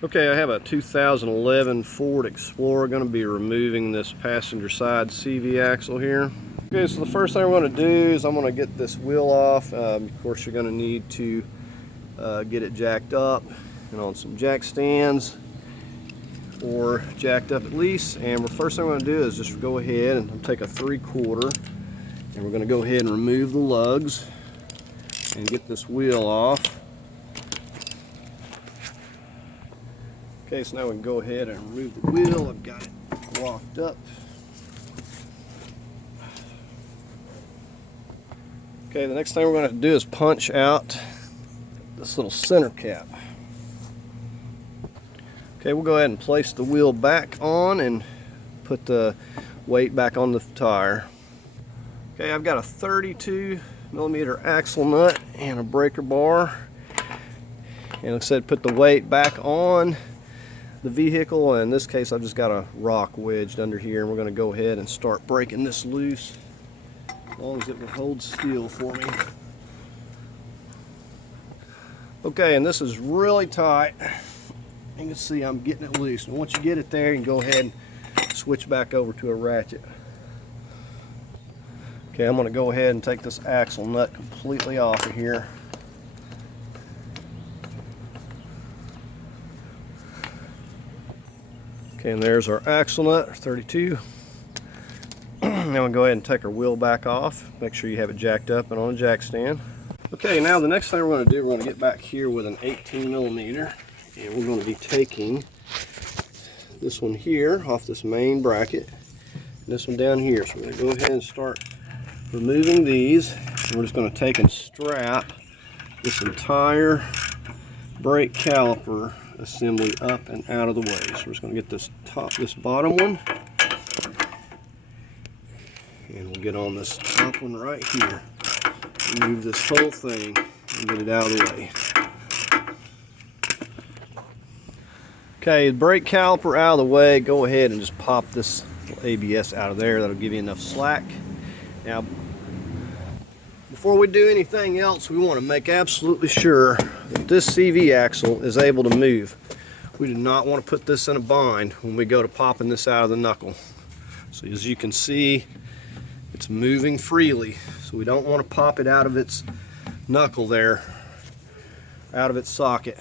Okay, I have a 2011 Ford Explorer. Going to be removing this passenger side CV axle here. Okay, so the first thing we're going to do is I'm going to get this wheel off. Of course, you're going to need to get it jacked up and on some jack stands, or jacked up at least. And the first thing we're going to do is just go ahead and take a 3/4, and we're going to go ahead and remove the lugs and get this wheel off. Okay, so now we can go ahead and remove the wheel. I've got it locked up. Okay, the next thing we're going to do is punch out this little center cap. Okay, we'll go ahead and place the wheel back on and put the weight back on the tire. Okay, I've got a 32mm axle nut and a breaker bar. And like I said, put the weight back on the vehicle, and in this case I've just got a rock wedged under here, and we're going to go ahead and start breaking this loose as long as it will hold steel for me. Okay, and this is really tight. You can see I'm getting it loose, and once you get it there, you can go ahead and switch back over to a ratchet. Okay, I'm going to go ahead and take this axle nut completely off of here. Okay, and there's our axle nut, 32. Now we'll go ahead and take our wheel back off. Make sure you have it jacked up and on a jack stand. Okay, now the next thing we're going to do, we're going to get back here with an 18mm, and we're going to be taking this one here off this main bracket, and this one down here. So we're going to go ahead and start removing these. And we're just going to take and strap this entire brake caliper assembly up and out of the way. So we're just going to get this bottom one, and we'll get on this top one right here. Remove this whole thing and get it out of the way. Okay, the brake caliper out of the way. Go ahead and just pop this ABS out of there. That'll give you enough slack. Now, before we do anything else, we want to make absolutely sure that this CV axle is able to move. We do not want to put this in a bind when we go to popping this out of the knuckle. So as you can see, it's moving freely. So we don't want to pop it out of its knuckle there, out of its socket.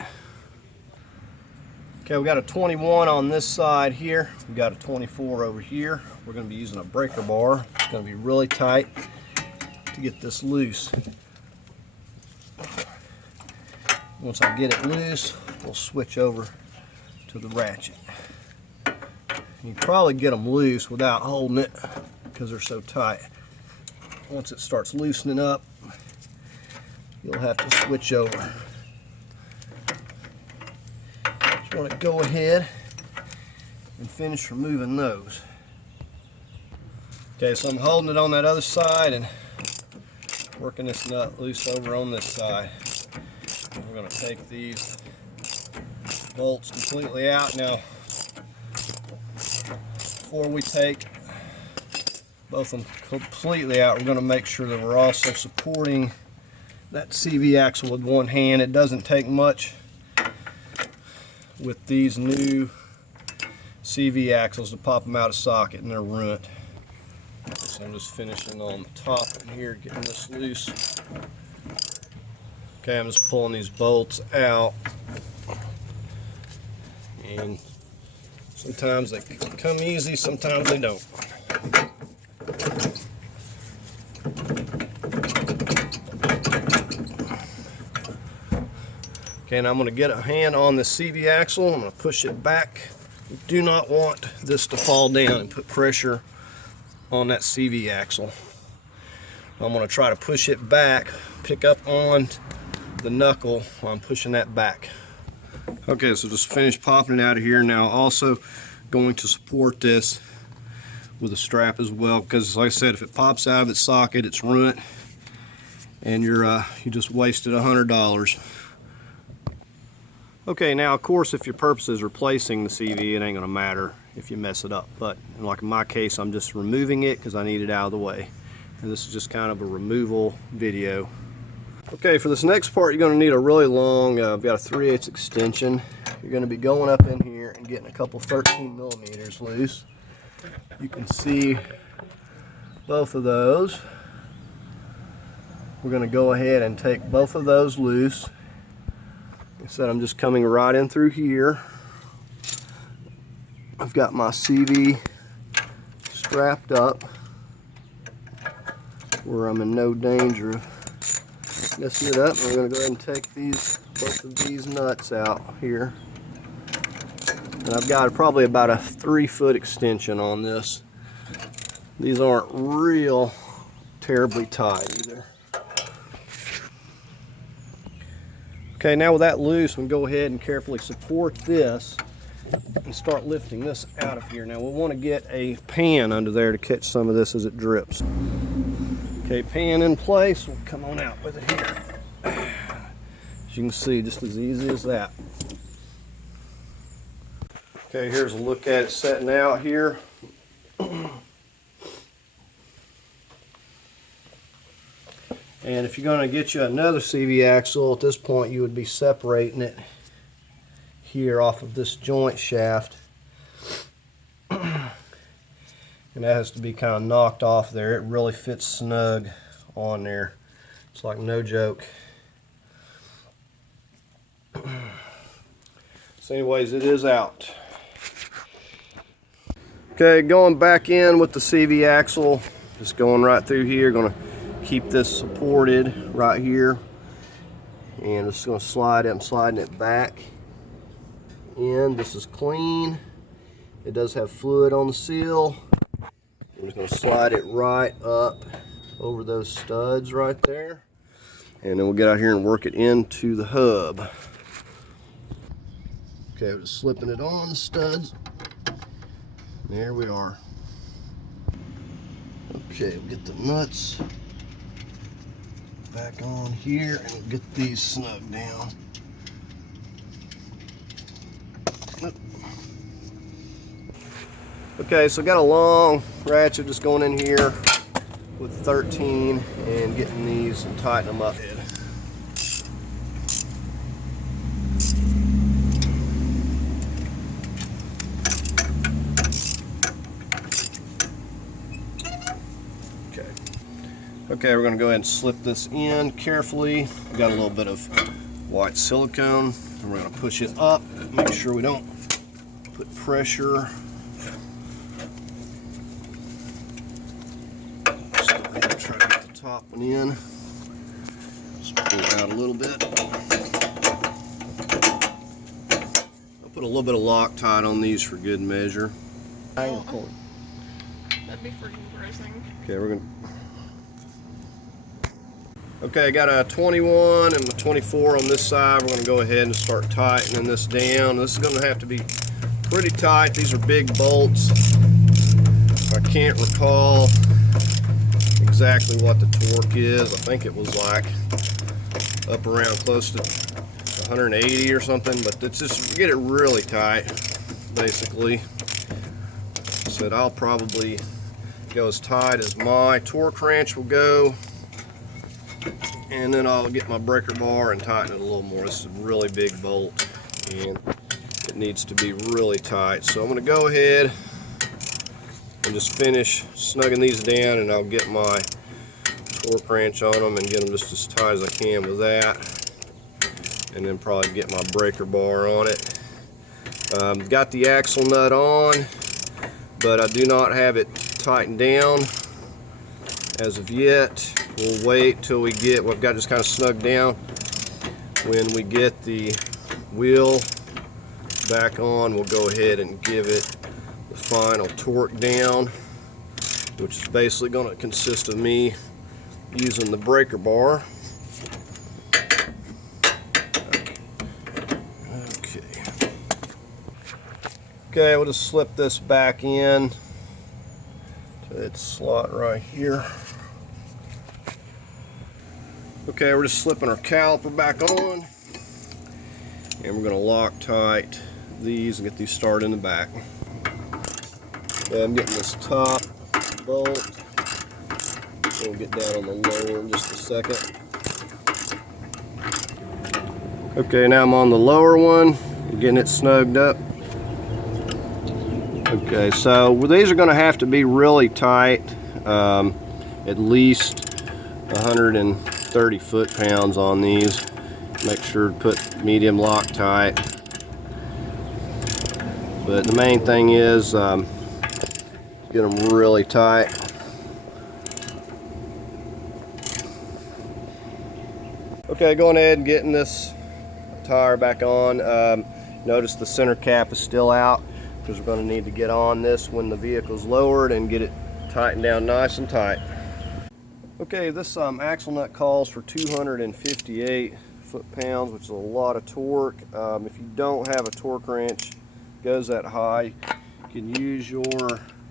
Okay, we got a 21 on this side here. We've got a 24 over here. We're going to be using a breaker bar. It's going to be really tight to get this loose. Once I get it loose, we'll switch over to the ratchet. You can probably get them loose without holding it because they're so tight. Once it starts loosening up, you'll have to switch over. Just want to go ahead and finish removing those. Okay, so I'm holding it on that other side and working this nut loose over on this side. We're going to take these bolts completely out. Now, before we take both of them completely out, we're going to make sure that we're also supporting that CV axle with one hand. It doesn't take much with these new CV axles to pop them out of socket, and they're ruined. So I'm just finishing on the top in here, getting this loose. Okay, I'm just pulling these bolts out, and sometimes they come easy, sometimes they don't. Okay, and I'm going to get a hand on the CV axle. I'm going to push it back. We do not want this to fall down and put pressure on that CV axle. I'm going to try to push it back, pick up on the knuckle while I'm pushing that back. Okay, so just finished popping it out of here. Now also going to support this with a strap as well, because like I said, if it pops out of its socket, it's ruined, and you just wasted $100. Okay, now of course if your purpose is replacing the CV, it ain't gonna matter if you mess it up, but like in my case, I'm just removing it because I need it out of the way, and this is just kind of a removal video. Okay, for this next part, you're going to need a really long, I've got a 3/8 extension. You're going to be going up in here and getting a couple 13 millimeters loose. You can see both of those. We're going to go ahead and take both of those loose. Like I said, I'm just coming right in through here. I've got my CV strapped up where I'm in no danger of messing it up. We're going to go ahead and take both of these nuts out here. And I've got probably about a 3-foot extension on this. These aren't real terribly tight either. Okay, now with that loose, we can go ahead and carefully support this and start lifting this out of here. Now we want to get a pan under there to catch some of this as it drips. Okay, pan in place. We'll come on out with it here. As you can see, just as easy as that. Okay, here's a look at it setting out here. And if you're going to get you another CV axle, at this point you would be separating it here off of this joint shaft. And that has to be kind of knocked off there. It really fits snug on there. It's like no joke. So anyways, it is out. Okay, going back in with the CV axle, just going right through here. Going to keep this supported right here. And just going to slide it. I'm sliding it back in. This is clean. It does have fluid on the seal. I'm just going to slide it right up over those studs right there. And then we'll get out here and work it into the hub. Okay, we're just slipping it on the studs. There we are. Okay, we'll get the nuts back on here and get these snug down. Okay, so got a long ratchet just going in here with 13 and getting these and tightening them up. Okay, we're going to go ahead and slip this in carefully. We got a little bit of white silicone, and we're going to push it up, make sure we don't put pressure. Just go ahead and try to get the top one in. Just pull it out a little bit. I'll put a little bit of Loctite on these for good measure. That'd be freaking grossing. Okay, we're going to. Okay, I got a 21 and a 24 on this side. We're going to go ahead and start tightening this down. This is going to have to be pretty tight. These are big bolts. I can't recall exactly what the torque is. I think it was like up around close to 180 or something, but it's just get it really tight, basically. So I'll probably go as tight as my torque wrench will go. And then I'll get my breaker bar and tighten it a little more. This is a really big bolt and it needs to be really tight. So I'm going to go ahead and just finish snugging these down, and I'll get my torque wrench on them and get them just as tight as I can with that. And then probably get my breaker bar on it. Got the axle nut on, but I do not have it tightened down as of yet. We'll wait till we get what I've got just kind of snugged down. When we get the wheel back on, we'll go ahead and give it the final torque down, which is basically going to consist of me using the breaker bar. Okay, we'll just slip this back in to its slot right here. Okay, we're just slipping our caliper back on, and we're going to Loctite these and get these started in the back. Okay, I'm getting this top bolt. We'll get down on the lower in just a second. Okay, now I'm on the lower one, getting it snugged up. Okay, so these are going to have to be really tight, at least 130 foot-pounds on these. Make sure to put medium Loctite. But the main thing is get them really tight. Okay, going ahead and getting this tire back on. Notice the center cap is still out because we're going to need to get on this when the vehicle's lowered and get it tightened down nice and tight. Okay, this axle nut calls for 258 foot-pounds, which is a lot of torque. If you don't have a torque wrench goes that high, you can use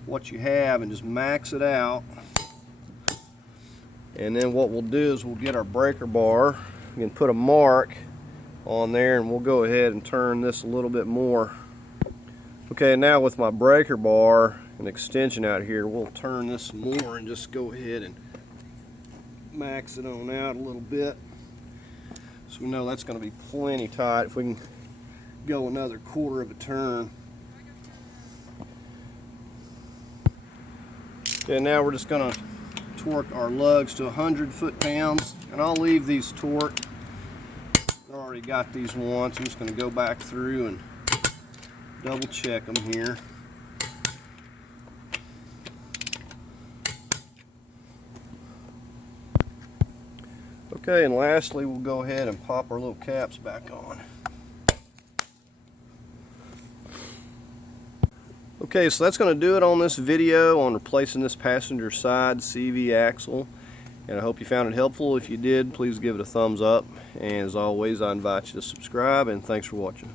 what you have and just max it out. And then what we'll do is we'll get our breaker bar and put a mark on there, and we'll go ahead and turn this a little bit more. Okay, now with my breaker bar and extension out here, we'll turn this more and just go ahead and max it on out a little bit. So we know that's going to be plenty tight. If we can go another quarter of a turn. Okay, now we're just going to torque our lugs to 100 foot-pounds, and I'll leave these torqued. I already got these once. I'm just going to go back through and double check them here. Okay, and lastly we'll go ahead and pop our little caps back on. Okay, so that's going to do it on this video on replacing this passenger side CV axle, and I hope you found it helpful. If you did, please give it a thumbs up, and as always I invite you to subscribe, and thanks for watching.